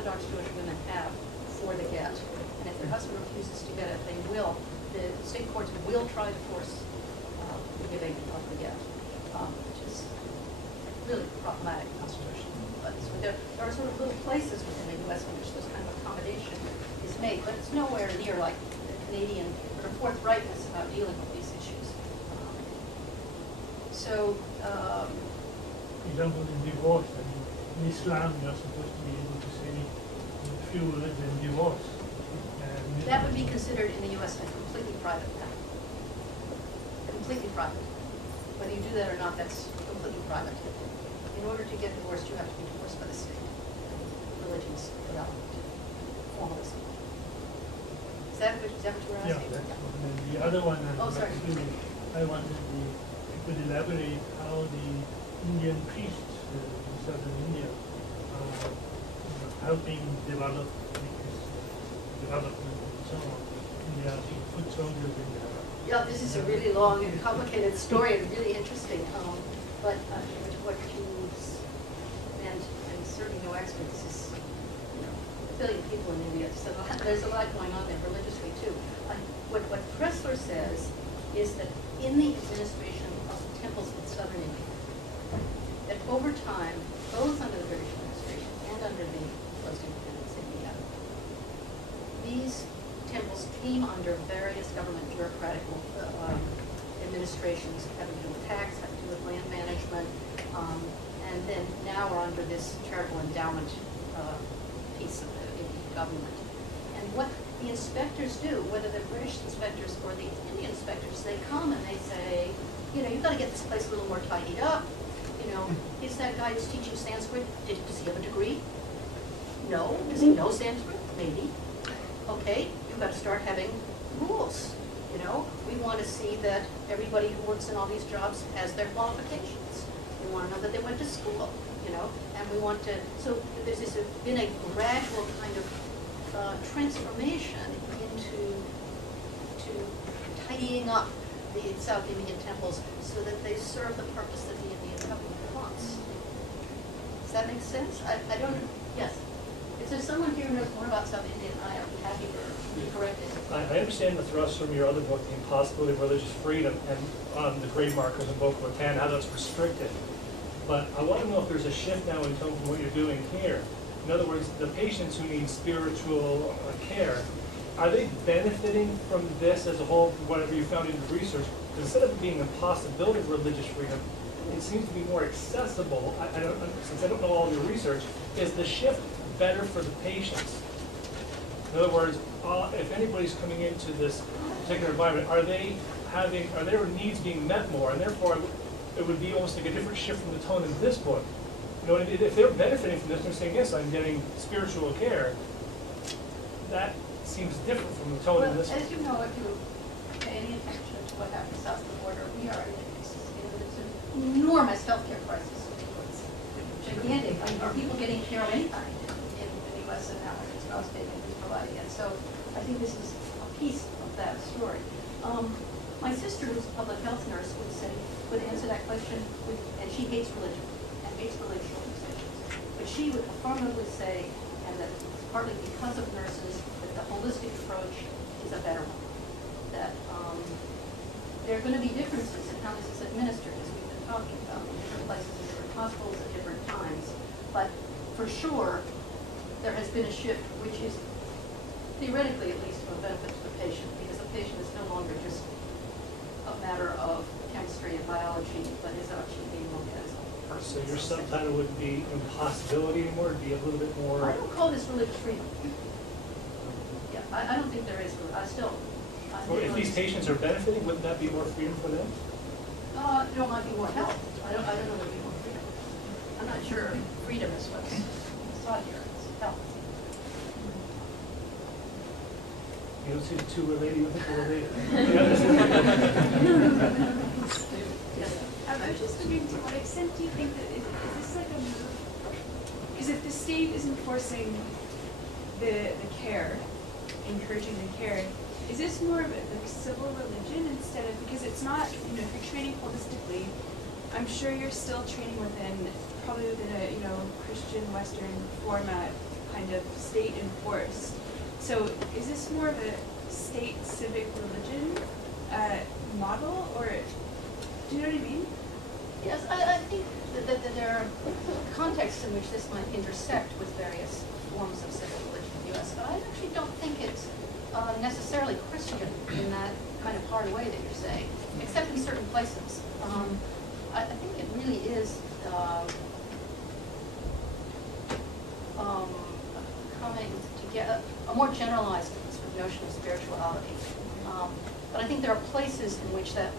Orthodox Jewish women have for the get. And if their husband refuses to get it, the state courts will try to force the giving of the get, which is really problematic constitutionally. But so there are sort of little places within the U.S. in which this kind of accommodation is made, but it's nowhere near like the Canadian sort of forthrightness about dealing with these issues. For example, in divorce, I mean, in Islam, you're supposed to be able to say a few words in divorce. That would be considered in the U.S. a completely private matter. Completely private. Whether you do that or not, that's completely private. In order to get divorced, you have to be divorced by the state. Religion's irrelevant. Formalism. Is that what you were asking? Yeah, that's one. And the other one, I wanted you could elaborate how the Indian priests in southern India are helping develop this development and so on. And they are foot soldiers in there. Yeah, this is a really long and complicated story and really interesting. But what you, and I'm certainly no expert, this is, a billion people in India, so there's a lot going on there religiously too. What Pressler says is that in the administration of temples in southern India, that over time, both under the British administration and under the post-independence India, these temples came under various government bureaucratic administrations having to do with tax, having to do with land management, and then now are under this charitable endowment piece of the Indian government. And what the inspectors do, whether they're British inspectors or the Indian inspectors, they come and they say, you've got to get this place a little more tidied up. Is that guy who's teaching Sanskrit, does he have a degree? No. Does he know Sanskrit? Maybe. Okay, you've got to start having rules. We want to see that everybody who works in all these jobs has their qualifications. We want to know that they went to school, and we want to, so there's been a gradual kind of transformation into tidying up the South Indian temples so that they serve the purpose that the Indian government wants. Does that make sense? I don't, yes. If there's someone here who knows more about South Indian, I am happy to be corrected. I understand the thrust from your other book, The Impossibility of Religious Freedom, and the grade markers in Boca Raton, how that's restricted. But I want to know if there's a shift now in tone from what you're doing here. In other words, the patients who need spiritual care, are they benefiting from this as a whole, whatever you found in your research? Because instead of it being an impossibility of religious freedom, it seems to be more accessible. Since I don't know all of your research, is the shift better for the patients? In other words, if anybody's coming into this particular environment, are their needs being met more, and therefore it would be almost like a different shift from the tone in this book. If they're benefiting from this, they're saying, yes, I'm getting spiritual care, that seems different from the tone in this book. As you know, if you pay any attention to what happens south of the border, we are in an enormous healthcare crisis. It's gigantic. Are people getting care of any kind in the U.S. and now it's not state is providing it? So I think this is a piece of that story. My sister, who's a public health nurse, would answer that question, and she hates religion and hates religious organizations. But she would affirmatively say, and that it's partly because of nurses, that the holistic approach is a better one. That there are going to be differences in how this is administered, as we've been talking about, in different places, in different hospitals, at different times. But for sure, there has been a shift, which is theoretically, at least, for a benefit to the patient, because the patient is no longer just a matter of chemistry and biology, but is actually being looked at as a person. So your subtitle would be impossibility anymore, it'd be a little bit more... I don't call this religious freedom. Yeah, I don't think there is. If these patients are benefiting, wouldn't that be more freedom for them? There might be more help. I don't know there would be more freedom. I'm not sure freedom is what's sought here. It's help. You don't see the two related, you think they're related. I'm just wondering, to what extent do you think that is this like a move? Because if the state is enforcing the care, encouraging the care, is this more of a like civil religion instead of, because it's not, if you're training holistically, I'm sure you're still training probably within a, Christian Western format, kind of state enforced. So is this more of a state civic religion model, or do you know what I mean? Yes, I think that there are contexts in which this might intersect with various forms of civil religion in the U.S., but I actually don't think it's necessarily Christian in that kind of hard way that you're saying, except in certain places. I think it really is coming to get a more generalized sort of notion of spirituality. But I think there are places in which that,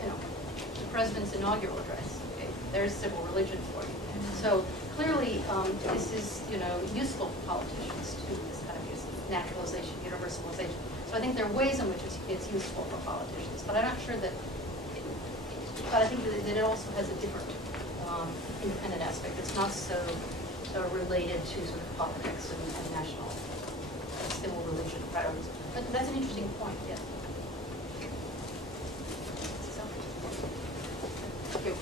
the president's inaugural address, okay, there's civil religion for you. So clearly, this is, useful for politicians too, this kind of use of naturalization, universalization. So I think there are ways in which it's useful for politicians, but I'm not sure that, but I think that it also has a different independent aspect. It's not so related to sort of politics and national civil religion priorities. But that's an interesting point, yeah. So, thank you.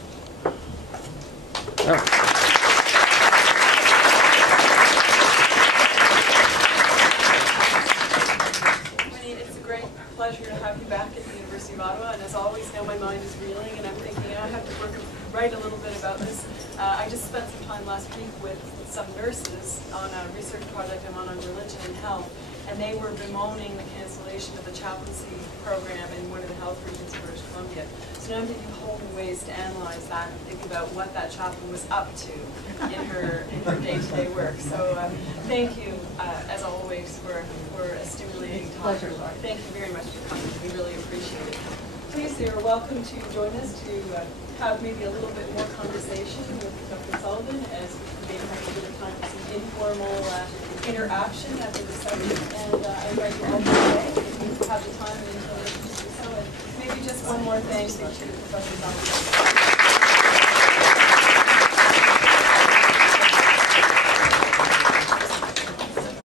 It's a great pleasure to have you back at the University of Ottawa, and as always, now my mind is reeling, and I'm thinking I have to write a little bit about this. I just spent some time last week with some nurses on a research project I'm on religion and health, and they were bemoaning the cancellation of the chaplaincy program in one of the health regions of British Columbia. So now I'm thinking of whole new ways to analyze that and think about what that chaplain was up to in her day-to-day work. So thank you, as always, for a stimulating talk. Pleasure, Laurie. Thank you very much for coming. We really appreciate it. Please, you're welcome to join us to have maybe a little bit more conversation with Dr. Sullivan, as we maybe have a bit of time for some informal interaction after the session. And I invite you all to stay if you have the time and inclination to do so. And maybe just one more thank you to Professor Sullivan.